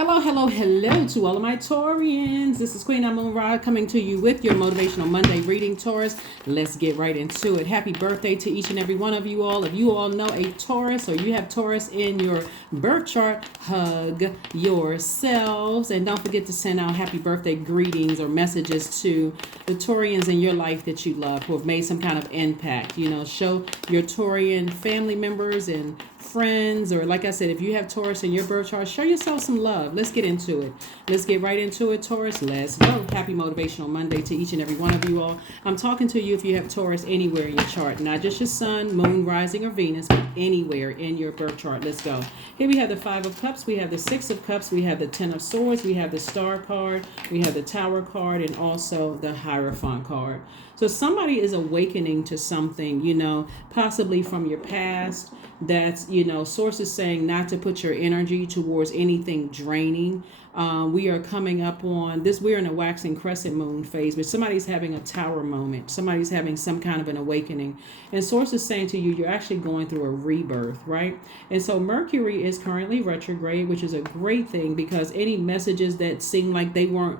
Hello to all of my Taurians. This is Queen Amun-Ra coming to you with your Motivational Monday reading, Taurus. Let's get right into it. Happy birthday to each and every one of you all. If you all know a Taurus or you have Taurus in your birth chart, hug yourselves. And don't forget to send out happy birthday greetings or messages to the Taurians in your life that you love who have made some kind of impact. Show your Taurian family members and friends, or like I said, if you have Taurus in your birth chart, show yourself some love. Let's get into it. Let's get right into it, Taurus. Let's go. Happy Motivational Monday to each and every one of you all. I'm talking to you if you have Taurus anywhere in your chart, not just your sun, moon, rising, or Venus, but anywhere in your birth chart. Let's go. Here we have the Five of Cups, we have the Six of Cups, we have the Ten of Swords, we have the Star card, we have the Tower card, and also the Hierophant card. So somebody is awakening to something, possibly from your past. That's, sources saying not to put your energy towards anything draining. We are coming up on this. We're in a waxing crescent moon phase, but somebody's having a tower moment. Somebody's having some kind of an awakening. And sources saying to you, you're actually going through a rebirth, right? And so Mercury is currently retrograde, which is a great thing because any messages that seem like they were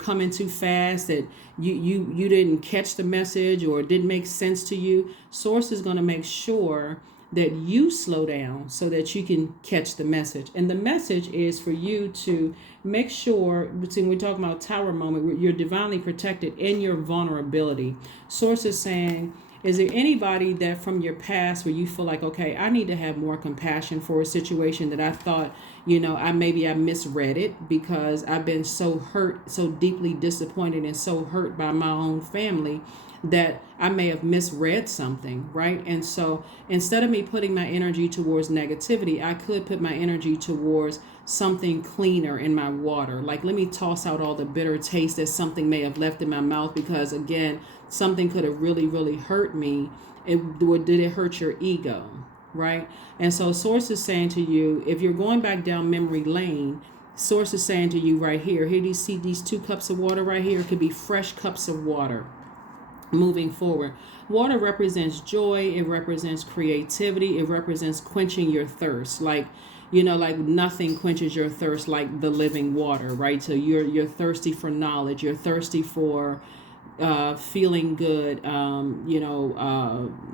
coming too fast, that you didn't catch the message or it didn't make sense to you, source is going to make sure that you slow down so that you can catch the message. And the message is for you to make sure, when we're talking about tower moment, you're divinely protected in your vulnerability. Source is saying, is there anybody that from your past where you feel like, okay, I need to have more compassion for a situation that I thought, I misread it because I've been so hurt, so deeply disappointed and so hurt by my own family that I may have misread something, right? And so instead of me putting my energy towards negativity, I could put my energy towards something cleaner in my water. Like, let me toss out all the bitter taste that something may have left in my mouth because, again, something could have really, really hurt me. Did it hurt your ego, right? And so Source is saying to you, if you're going back down memory lane, Source is saying to you right here, do you see these 2 cups of water right here? It could be fresh cups of water. Moving forward, water represents joy. It represents creativity. It represents quenching your thirst. Like nothing quenches your thirst like the living water, right? So you're thirsty for knowledge. You're thirsty for feeling good,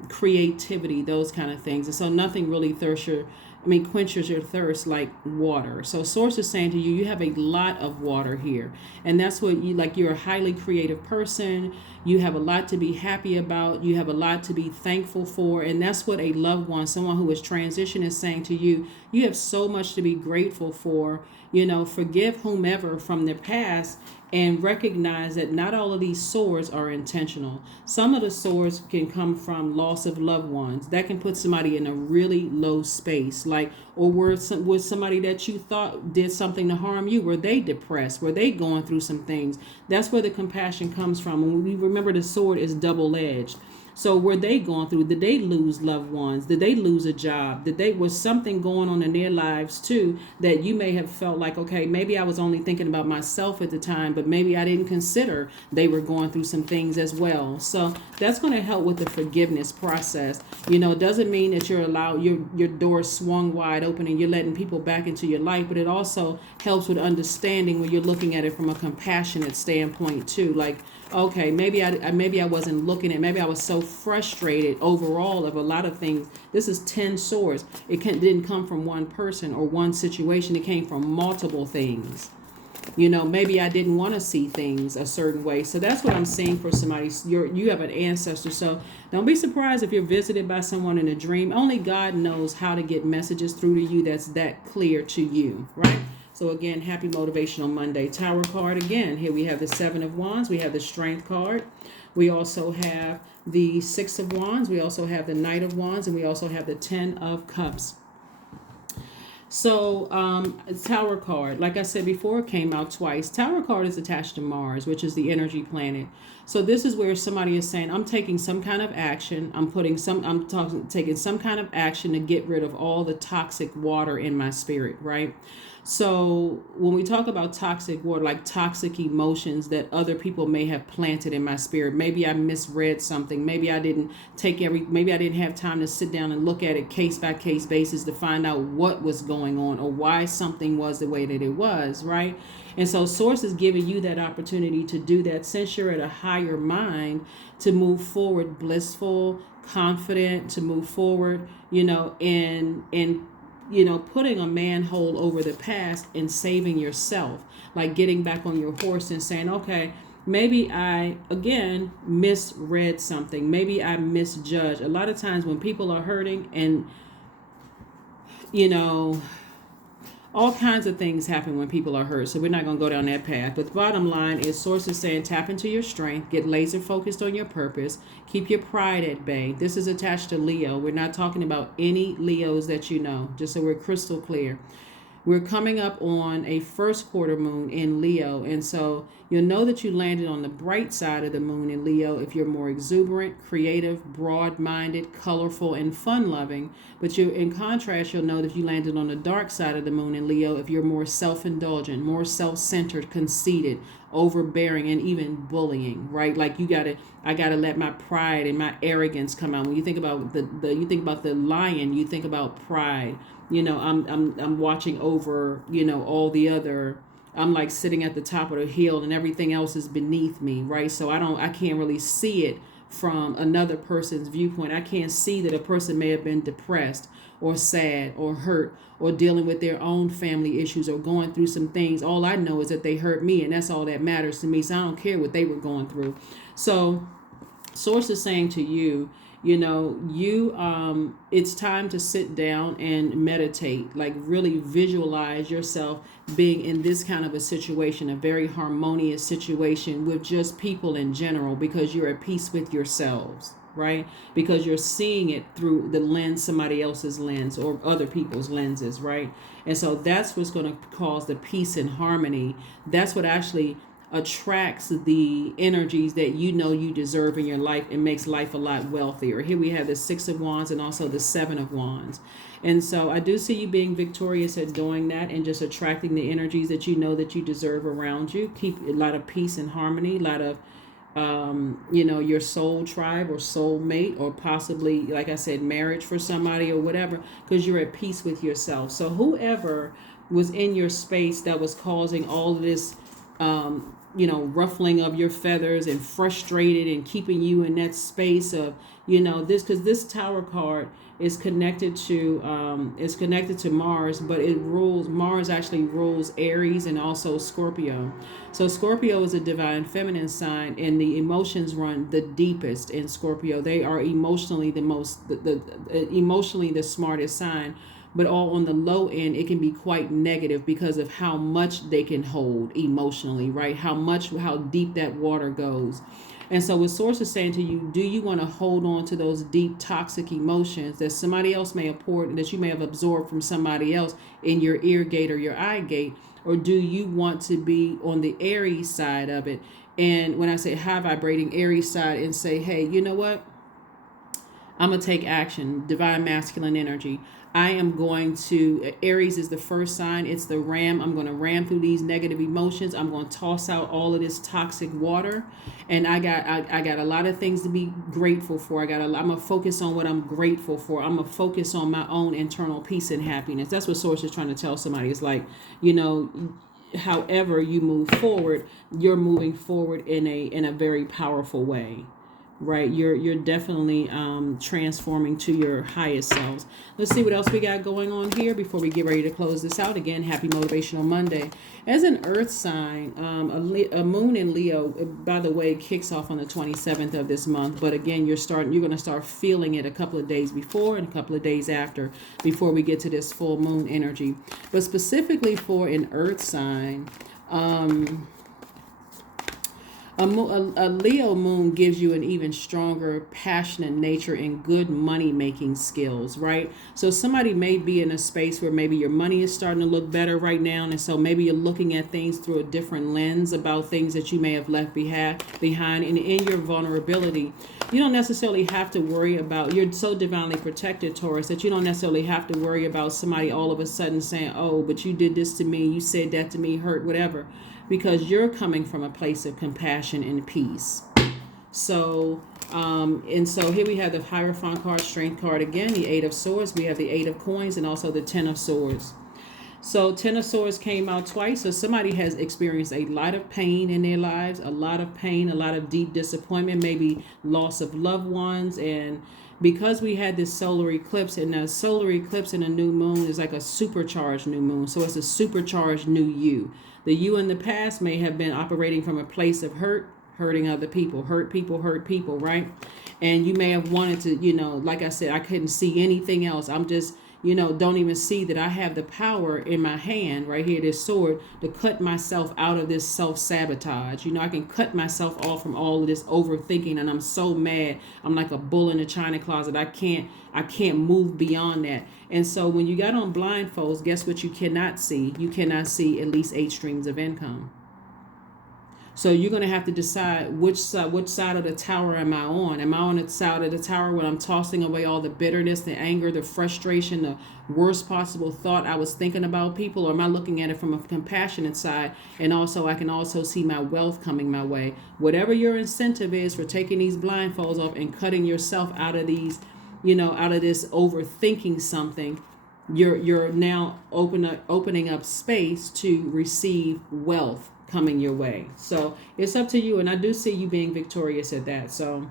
creativity, those kind of things. And so nothing really quenches your thirst like water. So Source is saying to you, you have a lot of water here. And that's what you're a highly creative person. You have a lot to be happy about. You have a lot to be thankful for. And that's what a loved one, someone who is transitioned, is saying to you. You have so much to be grateful for. Forgive whomever from their past and recognize that not all of these swords are intentional. Some of the swords can come from loss of loved ones. That can put somebody in a really low space. Or was somebody that you thought did something to harm you? Were they depressed? Were they going through some things? That's where the compassion comes from. And we remember the sword is double-edged. So were they going through? Did they lose loved ones? Did they lose a job? Was something going on in their lives too that you may have felt like, okay, maybe I was only thinking about myself at the time, but maybe I didn't consider they were going through some things as well. So that's going to help with the forgiveness process. It doesn't mean that you're allowed your door swung wide open and you're letting people back into your life, but it also helps with understanding when you're looking at it from a compassionate standpoint too. Like, okay, maybe I wasn't looking at, maybe I was so frustrated overall of a lot of things. This is 10 swords. It didn't come from one person or one situation. It came from multiple things. Maybe I didn't want to see things a certain way. So that's what I'm seeing for somebody. You have an ancestor. So don't be surprised if you're visited by someone in a dream. Only God knows how to get messages through to you that's that clear to you, right? So again, happy Motivational Monday. Tower card again. Here we have the 7 of Wands. We have the Strength card. We also have the 6 of Wands. We also have the Knight of Wands. And we also have the 10 of Cups. So Tower card, like I said before, it came out twice. Tower card is attached to Mars, which is the energy planet. So this is where somebody is saying, I'm taking some kind of action. I'm taking some kind of action to get rid of all the toxic water in my spirit, right? So when we talk about toxic water, like toxic emotions that other people may have planted in my spirit, maybe I misread something, maybe I didn't maybe I didn't have time to sit down and look at it case by case basis to find out what was going on or why something was the way that it was, right? And so source is giving you that opportunity to do that since you're at a higher mind, to move forward blissful, confident, to move forward, putting a manhole over the past and saving yourself, like getting back on your horse and saying, okay, maybe I, again, misread something. Maybe I misjudged. A lot of times when people are hurting and, you know, all kinds of things happen when people are hurt. So we're not going to go down that path. But the bottom line is source is saying tap into your strength, get laser focused on your purpose, keep your pride at bay. This is attached to Leo. We're not talking about any Leos that you know, just so we're crystal clear. We're coming up on a first quarter moon in Leo. And so you'll know that you landed on the bright side of the moon in Leo if you're more exuberant, creative, broad-minded, colorful, and fun-loving. But in contrast, you'll know that you landed on the dark side of the moon in Leo if you're more self-indulgent, more self-centered, conceited, overbearing, and even bullying, right? Like I gotta let my pride and my arrogance come out. When you think about you think about the lion, you think about pride. I'm watching over, all the other. I'm like sitting at the top of the hill and everything else is beneath me, right? So I can't really see it from another person's viewpoint. I can't see that a person may have been depressed or sad or hurt or dealing with their own family issues or going through some things. All I know is that they hurt me, and that's all that matters to me. So I don't care what they were going through. So source is saying to you, it's time to sit down and meditate, like really visualize yourself being in this kind of a situation, a very harmonious situation with just people in general, because you're at peace with yourselves, right? Because you're seeing it through the lens, somebody else's lens or other people's lenses, right? And so that's what's going to cause the peace and harmony. That's what actually attracts the energies that you deserve in your life and makes life a lot wealthier. Here we have the Six of Wands and also the Seven of Wands. And so I do see you being victorious at doing that and just attracting the energies that that you deserve around you. Keep a lot of peace and harmony, a lot of your soul tribe or soul mate, or possibly, like I said, marriage for somebody or whatever, because you're at peace with yourself. So whoever was in your space that was causing all of this ruffling of your feathers and frustrated and keeping you in that space of, this, because this Tower card is connected to Mars, but Mars actually rules Aries and also Scorpio. So Scorpio is a divine feminine sign, and the emotions run the deepest in Scorpio. They are emotionally emotionally the smartest sign. But all on the low end, it can be quite negative because of how much they can hold emotionally, right? How deep that water goes. And so what Source is saying to you, do you want to hold on to those deep toxic emotions that somebody else may have poured, that you may have absorbed from somebody else in your ear gate or your eye gate? Or do you want to be on the Aries side of it? And when I say high vibrating Aries side, and say, hey, you know what? I'm going to take action, divine masculine energy. I am going to, Aries is the first sign. It's the ram. I'm going to ram through these negative emotions. I'm going to toss out all of this toxic water. And I got a lot of things to be grateful for. I'm going to focus on what I'm grateful for. I'm going to focus on my own internal peace and happiness. That's what Source is trying to tell somebody. It's like, however you move forward, you're moving forward in a very powerful way. Right, you're definitely transforming to your highest selves. Let's see what else we got going on here before we get ready to close this out. Again, happy Motivational Monday. As an Earth sign, a moon in Leo, by the way, kicks off on the 27th of this month. But again, you're going to start feeling it a couple of days before and a couple of days after, before we get to this full moon energy. But specifically for an Earth sign, A Leo moon gives you an even stronger, passionate nature and good money making skills, right? So somebody may be in a space where maybe your money is starting to look better right now. And so maybe you're looking at things through a different lens about things that you may have left behind. And in your vulnerability, you don't necessarily have to worry about, you're so divinely protected, Taurus, that you don't necessarily have to worry about somebody all of a sudden saying, oh, but you did this to me, you said that to me, hurt, whatever. Because you're coming from a place of compassion and peace. So, and so here we have the Hierophant card, Strength card again, the Eight of Swords. We have the Eight of Coins and also the Ten of Swords. So Ten of Swords came out twice. So somebody has experienced a lot of pain in their lives, a lot of pain, a lot of deep disappointment, maybe loss of loved ones. And because we had this solar eclipse, and a solar eclipse and a new moon is like a supercharged new moon. So it's a supercharged new you. The you in the past may have been operating from a place of hurting other people, hurt people, right? And you may have wanted to, like I said, I couldn't see anything else. I'm just, don't even see that I have the power in my hand right here, this sword, to cut myself out of this self-sabotage. I can cut myself off from all of this overthinking, and I'm so mad. I'm like a bull in a china closet. I can't move beyond that. And so when you got on blindfolds, guess what you cannot see? You cannot see at least 8 streams of income. So you're going to have to decide which side of the tower am I on? Am I on the side of the tower when I'm tossing away all the bitterness, the anger, the frustration, the worst possible thought I was thinking about people? Or am I looking at it from a compassionate side? And also I can also see my wealth coming my way. Whatever your incentive is for taking these blindfolds off and cutting yourself out of these, out of this overthinking something, you're now opening up space to receive wealth coming your way. So it's up to you, and I do see you being victorious at that. So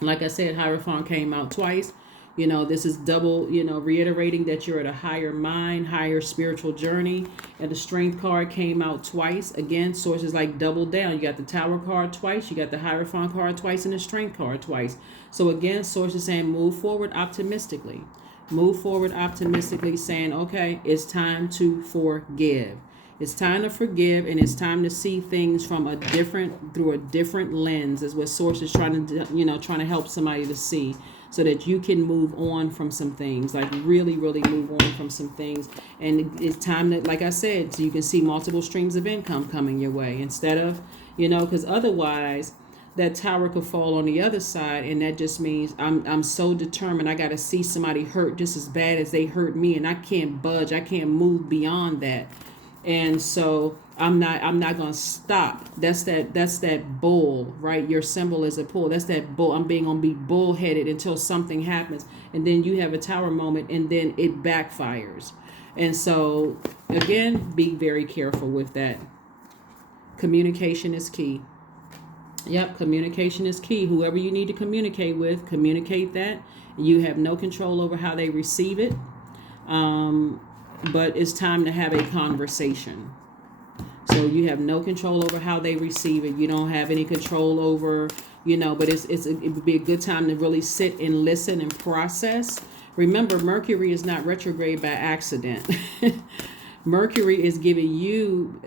like I said, Hierophant came out twice. This is double, reiterating that you're at a higher mind, higher spiritual journey. And the Strength card came out twice. Again, sources like double down. You got the Tower card twice, you got the Hierophant card twice, and the Strength card twice. So again, sources saying move forward optimistically. Move forward optimistically, saying, okay, it's time to forgive. It's time to forgive, and it's time to see things through a different lens, is what Source is trying to help somebody to see, so that you can move on from some things, like really, really move on from some things. And it's time that, like I said, so you can see multiple streams of income coming your way, instead of, because otherwise that tower could fall on the other side, and that just means I'm so determined. I got to see somebody hurt just as bad as they hurt me, and I can't budge. I can't move beyond that. And so I'm not going to stop. That's that bull, right? Your symbol is a bull. That's that bull. I'm going to be bullheaded until something happens. And then you have a tower moment, and then it backfires. And so again, be very careful with that. Communication is key. Yep, communication is key. Whoever you need to communicate with, communicate that. You have no control over how they receive it. But it's time to have a conversation. So you have no control over how they receive it. You don't have any control over, but it would be a good time to really sit and listen and process. Remember, Mercury is not retrograde by accident. Mercury is giving you,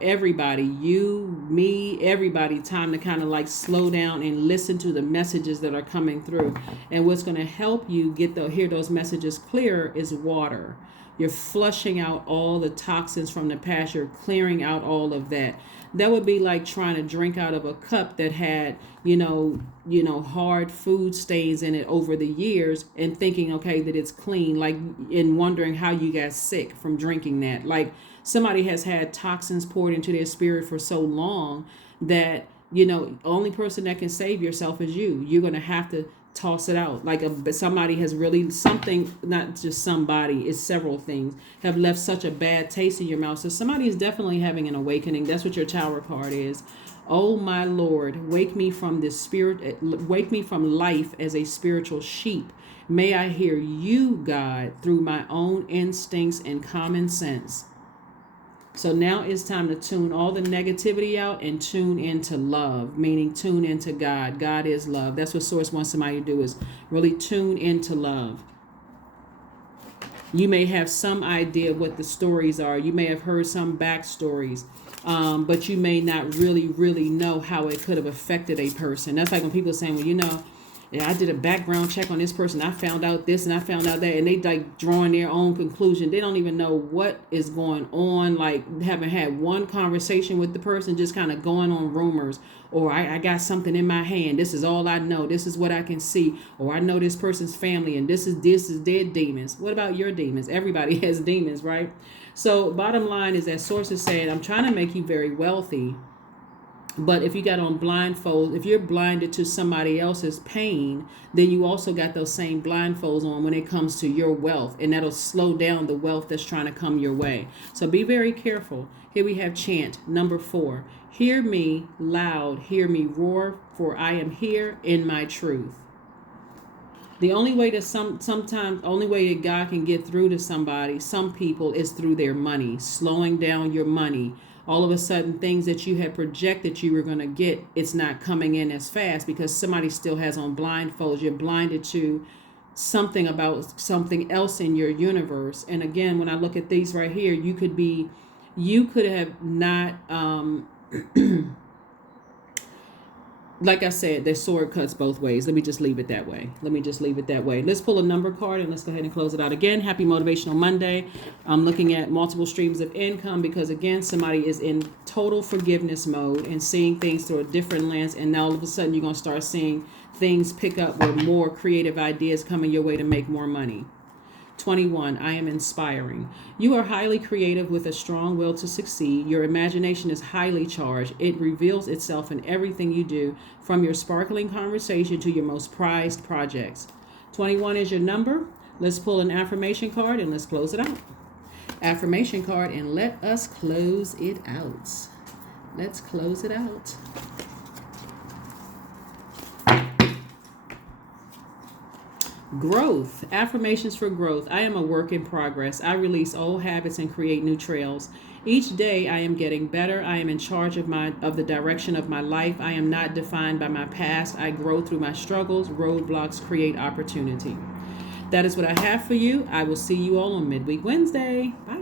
everybody, you, me, everybody, time to kind of like slow down and listen to the messages that are coming through. And what's going to help you hear those messages clearer is water. You're flushing out all the toxins from the past. You're clearing out all of that. That would be like trying to drink out of a cup that had, hard food stains in it over the years, and thinking, okay, that it's clean, like, and wondering how you got sick from drinking that. Like, somebody has had toxins poured into their spirit for so long that, only person that can save yourself is you. You're going to have to toss it out. Like somebody has really, something, not just somebody, it's several things, have left such a bad taste in your mouth. So somebody is definitely having an awakening. That's what your Tower card is. Oh my Lord, wake me from this spirit, wake me from life as a spiritual sheep. May I hear you, God, through my own instincts and common sense. So now it's time to tune all the negativity out and tune into love, meaning tune into God. God is love. That's what Source wants somebody to do, is really tune into love. You may have some idea what the stories are. You may have heard some backstories, but you may not really know how it could have affected a person. That's like when people are saying, well, yeah, I did a background check on this person. I found out this and I found out that, and they like drawing their own conclusion. They don't even know what is going on. Like haven't had one conversation with the person, just kind of going on rumors. Or I got something in my hand. This is all I know. This is what I can see. Or I know this person's family, and this is their demons. What about your demons? Everybody has demons, right? So bottom line is that source is saying, I'm trying to make you very wealthy. But if you got on blindfolds, if you're blinded to somebody else's pain, then you also got those same blindfolds on when it comes to your wealth. And that'll slow down the wealth that's trying to come your way. So be very careful. Here we have chant number 4. Hear me loud, hear me roar, for I am here in my truth. The only way that sometimes only way that God can get through to somebody, some people, is through their money, slowing down your money. All of a sudden, things that you had projected you were going to get, it's not coming in as fast because somebody still has on blindfolds. You're blinded to something about something else in your universe. And again, when I look at these right here, you could have not, like I said, the sword cuts both ways. Let me just leave it that way. Let's pull a number card and let's go ahead and close it out. Again, happy Motivational Monday. I'm looking at multiple streams of income because, again, somebody is in total forgiveness mode and seeing things through a different lens. And now all of a sudden you're going to start seeing things pick up with more creative ideas coming your way to make more money. 21, I am inspiring. You are highly creative with a strong will to succeed. Your imagination is highly charged. It reveals itself in everything you do, from your sparkling conversation to your most prized projects. 21 is your number. Let's pull an affirmation card and let's close it out. Affirmation card, and let us close it out. Let's close it out. Growth. Affirmations for growth. I am a work in progress. I release old habits and create new trails. Each day I am getting better. I am in charge of the direction of my life. I am not defined by my past. I grow through my struggles. Roadblocks create opportunity. That is what I have for you. I will see you all on Midweek Wednesday. Bye.